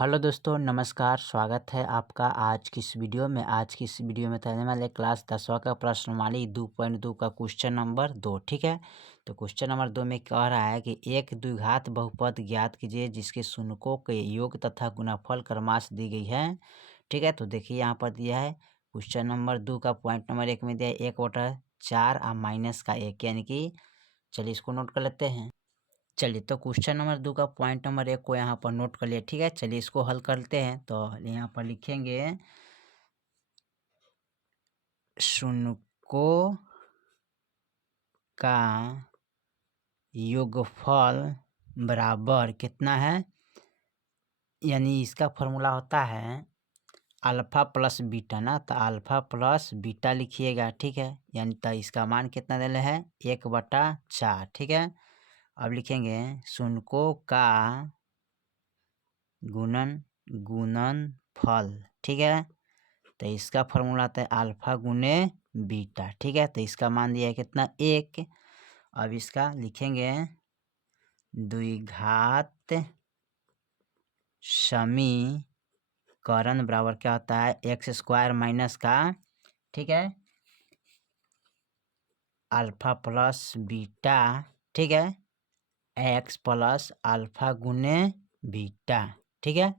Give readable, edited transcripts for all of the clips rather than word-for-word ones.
Hello दोस्तों, नमस्कार। स्वागत है आपका आज की इस वीडियो में। आज की इस वीडियो में रहने वाले क्लास 10वां का प्रश्नमाली 2.2 का क्वेश्चन नंबर 2। ठीक है, तो क्वेश्चन नंबर 2 में कह रहा है कि एक द्विघात बहुपद ज्ञात कीजिए जिसके शून्यों के योग तथा गुणनफल क्रमश दी गई है। ठीक है, तो देखिए यहाँ पर दिया है क्वेश्चन नंबर 2 का पॉइंट नंबर 1 में दिया है 1/4 और माइनस का 1, यानी कि चलिए इसको नोट कर लेते हैं। चलिए, तो क्वेश्चन नंबर 2 का पॉइंट नंबर 1 को यहाँ पर नोट कर लिया। ठीक है, चलिए इसको हल करते हैं। तो यहाँ पर लिखेंगे शून्यों का योगफल बराबर कितना है, यानी इसका फॉर्मूला होता है अल्फा प्लस बीटा ना, तो अल्फा प्लस बीटा लिखिएगा। ठीक है, यानी तो इसका मान कितना देना है 1/4। ठीक है, अब लिखेंगे शून्यों का गुणनफल। ठीक है, तो इसका फॉर्मूला आता है अल्फा गुने बीटा। ठीक है, तो इसका मान दिया है कितना 1। अब इसका लिखेंगे द्विघात समीकरण बराबर क्या होता है x² माइनस का, ठीक है, अल्फा प्लस बीटा। ठीक है, x प्लस अल्फा गुने बीटा। ठीक है,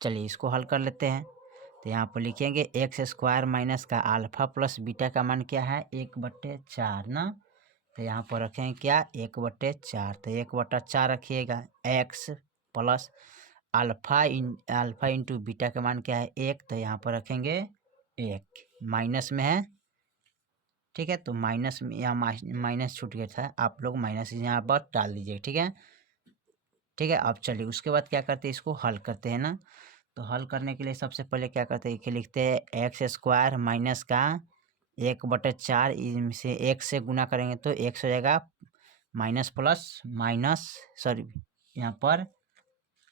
चलिए इसको हल कर लेते हैं। तो यहाँ पर लिखेंगे x² माइनस का अल्फा प्लस बीटा का मान क्या है 1/4 ना, तो यहाँ पर रखेंगे क्या 1/4। तो 1/4 रखिएगा। x plus alpha into beta का मान क्या है 1, तो यहाँ पर रखेंगे 1, माइनस में है। ठीक है, तो माइनस में यहाँ माइनस छूट गया था, आप लोग माइनस यहाँ पर डाल दीजिए। ठीक है, ठीक है। अब चलिए उसके बाद क्या करते हैं, इसको हल करते हैं ना। तो हल करने के लिए सबसे पहले क्या करते हैं कि लिखते हैं x² माइनस का 1/4, इनसे 1 से गुना करेंगे तो x हो जाएगा, माइनस प्लस माइनस, सॉरी यहाँ पर,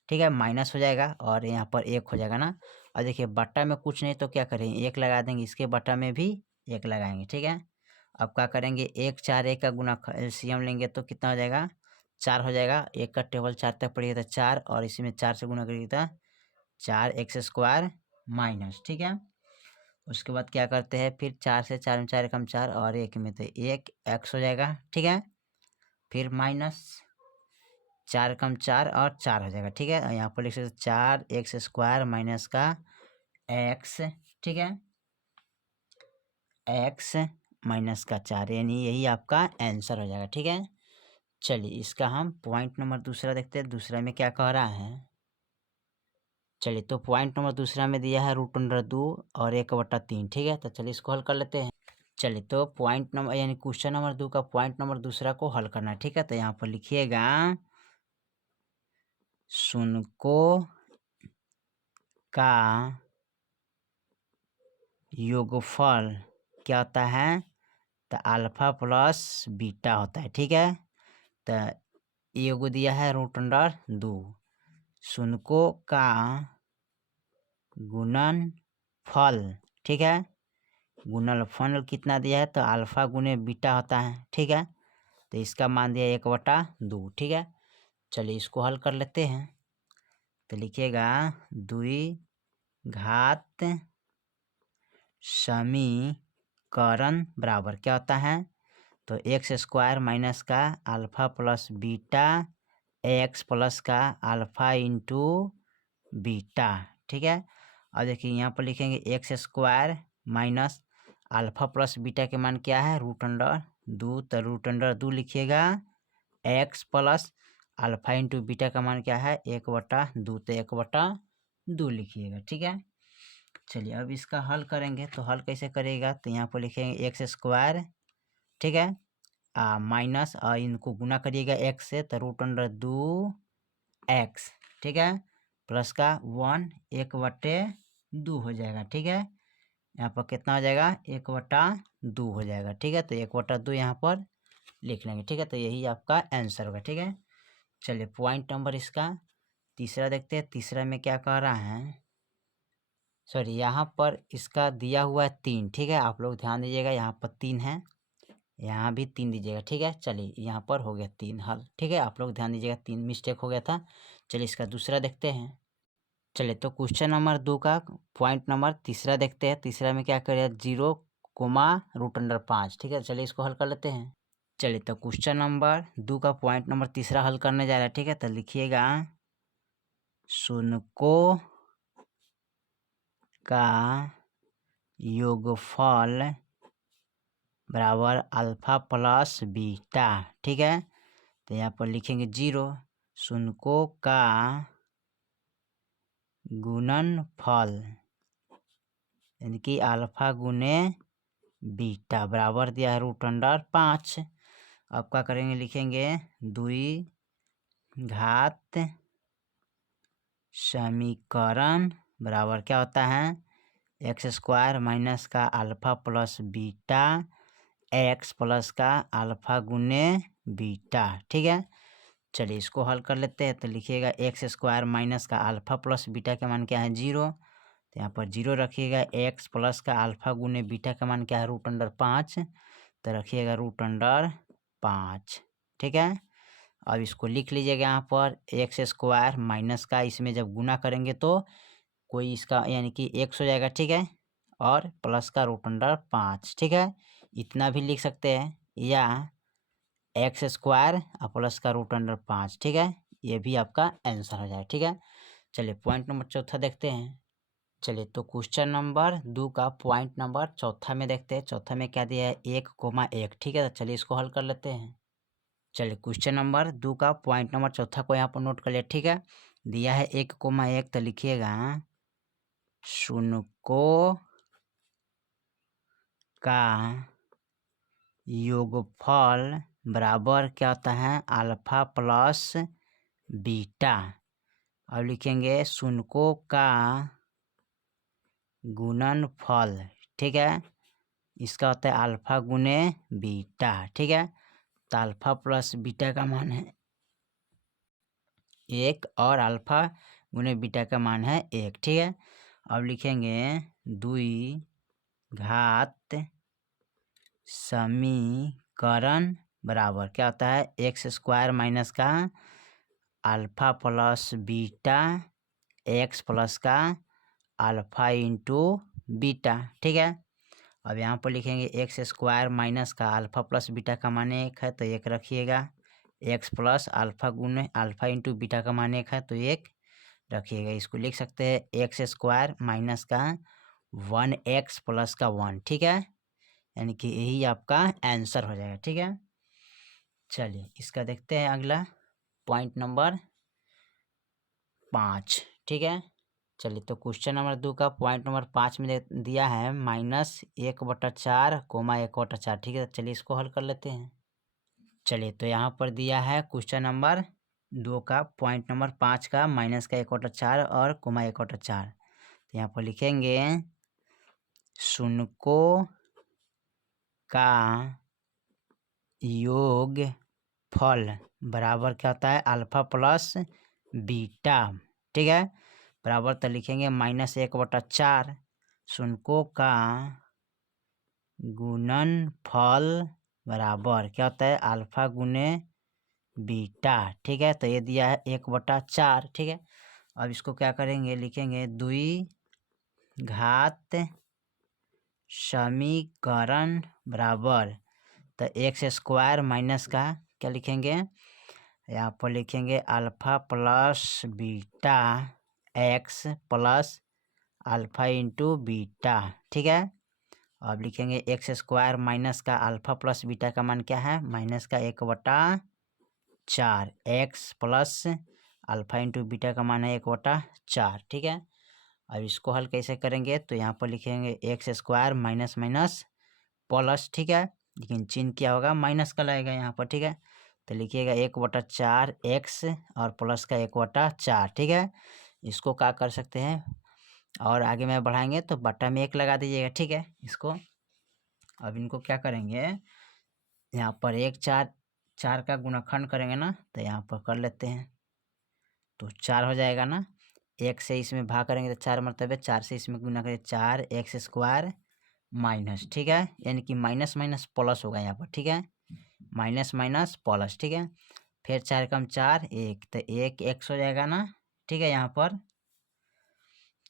ठीक है, माइनस हो जाएगा और यहाँ पर 1 हो जाएगा ना। और देखिए बट्टा में कुछ नहीं तो क्या करेंगे 1 लगा देंगे, इसके बट्टा में भी 1 लगाएंगे। ठीक है, अब क्या करेंगे 1 4 1 का गुना एलसीएम लेंगे तो कितना हो जाएगा 4 हो जाएगा। 1 का टेबल 4 तक पड़ेगा तो 4, और इसी में 4 से गुना करिए तो 4x² माइनस। ठीक है, उसके बाद क्या करते हैं फिर 4 से 4 में 4 कम 4 और 1 में तो 1 x हो जाएगा। ठीक है, फिर माइनस 4 कम 4 और 4 हो जाएगा। ठीक है, यहाँ पर लिख सकते 4x² माइनस का x। ठीक है, x माइनस का 4, यानी यही आपका आंसर हो जाएगा। ठीक है, चलिए इसका हम पॉइंट नंबर दूसरा देखते हैं, दूसरा में क्या कह रहा है। चलिए, तो पॉइंट नंबर दूसरा में दिया है √2 और 1/3। ठीक है, तो चलिए इसको हल कर लेते हैं। चलिए, तो पॉइंट नंबर यानी क्वेश्चन नंबर 2 का पॉइंट नंबर दूसरा को हल करना है। ठीक है, तो यहाँ पर लिखिएगा शून्यों का योगफल क्या होता है, तो अल्फा प्लस बीटा होता है। ठीक है, तो योग दिया है √2, शून्यों का गुणनफल। ठीक है, गुणनफल कितना दिया है तो अल्फा गुने बीटा होता है। ठीक है, तो इसका मान दिया 1/2। ठीक है, चलिए इसको हल कर लेते हैं। तो लिखिएगा द्विघात समीकरण बराबर क्या होता है, तो x² माइनस का alpha plus beta x plus का अल्फा इंटू बीटा। ठीक है, और देखिए यहाँ पर लिखेंगे x² minus alpha plus beta के मान क्या है √2, तो √2 लिखिएगा। x plus alpha into beta का मान क्या है 1/2, तो 1/2 लिखिएगा। ठीक है, चलिए अब इसका हल करेंगे। तो हल कैसे करेगा, तो यहाँ पर लिखेंगे x², ठीक है, माइनस और इनको गुना करिएगा x से, तो √2x। ठीक है, प्लस का 1 1/2 हो जाएगा। ठीक है, यहाँ पर कितना हो जाएगा 1/2 हो जाएगा। ठीक है, तो 1/2 यहाँ पर लिख लेंगे। ठीक है, तो यही आपका आंसर होगा। ठीक है, चलिए पॉइंट नंबर इसका तीसरा देखते हैं। तीसरा में क्या कह रहा है, सॉरी यहाँ पर इसका दिया हुआ है 3। ठीक है, आप लोग ध्यान दीजिएगा यहाँ पर 3 है। यहाँ भी 3 दीजिएगा, ठीक है। चलिए यहाँ पर हो गया 3 हल, ठीक है। आप लोग ध्यान दीजिएगा, 3 मिस्टेक हो गया था। चलिए इसका दूसरा देखते हैं। चलिए तो क्वेश्चन नंबर 2 का पॉइंट नंबर तीसरा देखते हैं। तीसरा में क्या करें, 0, √5, ठीक है। चलिए इसको हल कर लेते हैं। चलिए तो क्वेश्चन नंबर 2 का पॉइंट नंबर तीसरा हल करने जा रहा है, ठीक है। तो लिखिएगा शून्यको का योगफल बराबर अल्फा प्लस बीटा, ठीक है। तो यहाँ पर लिखेंगे 0, शून्यको का गुणनफल यानी कि अल्फा गुने बीटा बराबर दिया है √5। अब क्या करेंगे, लिखेंगे 2 घात समीकरण बराबर क्या होता है, x² माइनस का alpha plus beta x plus का अल्फा गुने बीटा, ठीक है। चलिए इसको हल कर लेते हैं। तो लिखिएगा x² माइनस का अल्फा प्लस बीटा का मान क्या है, 0। तो यहाँ पर 0 रखिएगा। x प्लस का अल्फा गुने बीटा का मान क्या है, √5। तो रखिएगा √5, ठीक है। अब इसको लिख लीजिएगा यहाँ पर x² माइनस का, इसमें जब गुना करेंगे तो कोई इसका यानी कि x हो जाएगा, ठीक है। और प्लस का √5, ठीक है। इतना भी लिख सकते हैं, या x² और प्लस का √5, ठीक है। ये भी आपका आंसर हो जाएगा, ठीक है। चलिए पॉइंट नंबर चौथा देखते हैं। चलिए तो क्वेश्चन नंबर 2 का पॉइंट नंबर चौथा में देखते हैं। चौथा में क्या दिया है, 1,1, ठीक है। तो चलिए इसको हल कर लेते हैं। चलिए क्वेश्चन नंबर 2 का पॉइंट नंबर चौथा को यहाँ पर नोट कर लिया, ठीक है। दिया है 1,1, तो लिखिएगा शून्यको का योगफल बराबर क्या होता है, अल्फा प्लस बीटा। अब लिखेंगे शून्यको का गुणनफल, ठीक है। इसका होता है अल्फा गुने बीटा, ठीक है। तो अल्फा प्लस बीटा का मान है 1 और अल्फा गुने बीटा का मान है 1, ठीक है। अब लिखेंगे 2 घात समीकरण बराबर क्या होता है, x² माइनस का alpha plus beta x plus का अल्फा इंटू बीटा, ठीक है। अब यहाँ पर लिखेंगे x² माइनस का अल्फा प्लस बीटा का मान 1 है, तो 1 रखिएगा। x प्लस अल्फा गुने अल्फा इंटू बीटा का मान 1 है, तो 1 रखिएगा। इसको लिख सकते हैं x² माइनस का 1x प्लस का 1, ठीक है। यानी कि यही आपका आंसर हो जाएगा, ठीक है। चलिए इसका देखते हैं अगला पॉइंट नंबर 5, ठीक है। चलिए तो क्वेश्चन नंबर 2 का पॉइंट नंबर 5 में दिया है -1/4, 1/4, ठीक है। चलिए इसको हल कर लेते हैं। चलिए तो यहाँ पर दिया है क्वेश्चन नंबर 2 का पॉइंट नंबर 5 का -1/4 और 1/4। तो यहाँ पर लिखेंगे शून्यको का योगफल बराबर क्या होता है, अल्फा प्लस बीटा, ठीक है। बराबर तो लिखेंगे -1/4 शून्यको का गुणनफल बराबर क्या होता है, अल्फा गुने बीटा, ठीक है। तो ये दिया है 1/4, ठीक है। अब इसको क्या करेंगे, लिखेंगे 2 घात समीकरण बराबर तो x² माइनस का क्या लिखेंगे, यहाँ पर लिखेंगे alpha plus beta x plus alpha into beta, ठीक है। अब लिखेंगे x² माइनस का अल्फा प्लस बीटा का मान क्या है, माइनस का 1/4, x plus alpha into beta का मान है 1/4, ठीक है। अब इसको हल कैसे करेंगे, तो यहाँ पर लिखेंगे x² माइनस माइनस प्लस, ठीक है। लेकिन चिन्ह क्या होगा, माइनस का लगेगा यहाँ पर, ठीक है। तो लिखिएगा 1/4 x और प्लस का 1/4, ठीक है। इसको क्या कर सकते हैं, और आगे में बढ़ाएंगे तो बट्टा में 1 लगा दीजिएगा, ठीक है। इसको अब इनको क्या करेंगे, यहाँ पर 4 का गुणनखंड करेंगे ना, तो यहाँ पर कर लेते हैं तो 4 हो जाएगा ना। 1 से इसमें भाग करेंगे तो 4 मरतबे, 4 से इसमें गुना करेंगे 4x² माइनस, ठीक है, यानी कि माइनस माइनस प्लस होगा यहाँ पर, ठीक है, माइनस माइनस प्लस, ठीक है। फिर 4 कम 4 1, तो 1 x हो जाएगा ना, ठीक है यहाँ पर।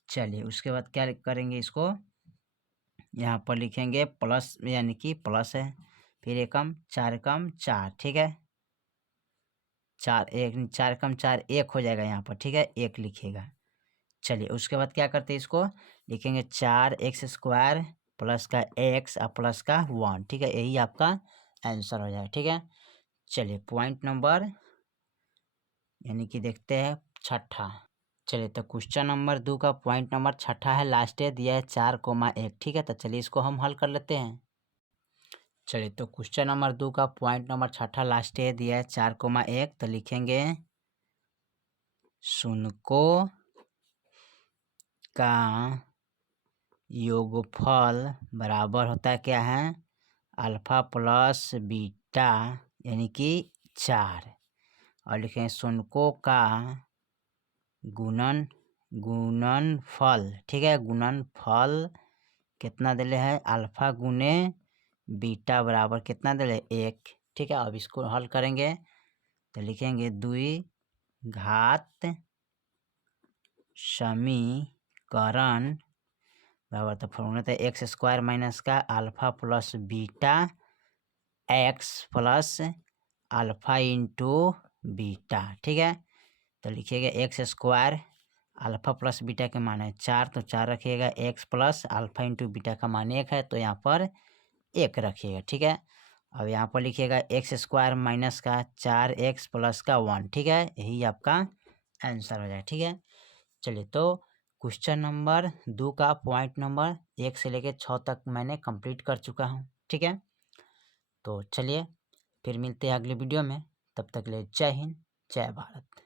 चलिए उसके बाद क्या करेंगे, इसको यहाँ पर लिखेंगे प्लस, यानी कि प्लस है। फिर 1 कम 4, ठीक है, 4 कम 4 1 हो जाएगा यहाँ पर, ठीक है, 1 लिखिएगा। चलिए उसके बाद क्या करते हैं, इसको लिखेंगे 4x² प्लस का x और प्लस का 1, ठीक है, यही आपका आंसर हो जाएगा, ठीक है। चलिए पॉइंट नंबर यानी कि देखते हैं छठा। चलिए तो क्वेश्चन नंबर 2 का पॉइंट नंबर छठा है, लास्ट है दिया है 4,1, ठीक है। तो चलिए इसको हम हल कर लेते हैं। चलिए तो क्वेश्चन नंबर 2 का पॉइंट नंबर छठा लास्ट है दिया है 4,1, तो लिखेंगे शून्यों का योगफल बराबर होता है क्या है, अल्फा प्लस बीटा यानी कि 4, और लिखें शून्यों का गुणनफल, ठीक है, गुणनफल कितना दिले है, अल्फा गुने बीटा बराबर कितना दिले 1, ठीक है। अब इसको हल करेंगे तो लिखेंगे 2 घात समीकरण बराबर, तो फॉर्मूला था x² माइनस का alpha plus beta x plus alpha into beta, ठीक है। तो लिखिएगा x² अल्फा प्लस बीटा के मान है 4, तो 4 रखिएगा, x plus alpha into beta का मान 1 है, तो यहाँ पर 1 रखिएगा, ठीक है। अब यहाँ पर लिखिएगा x² माइनस का 4x प्लस का 1, ठीक है, यही आपका आंसर हो जाए, ठीक है। चलिए तो क्वेश्चन नंबर 2 का पॉइंट नंबर 1 से लेकर 6 तक मैंने कंप्लीट कर चुका हूँ, ठीक है। तो चलिए फिर मिलते हैं अगले वीडियो में, तब तक के लिए जय हिंद जय भारत।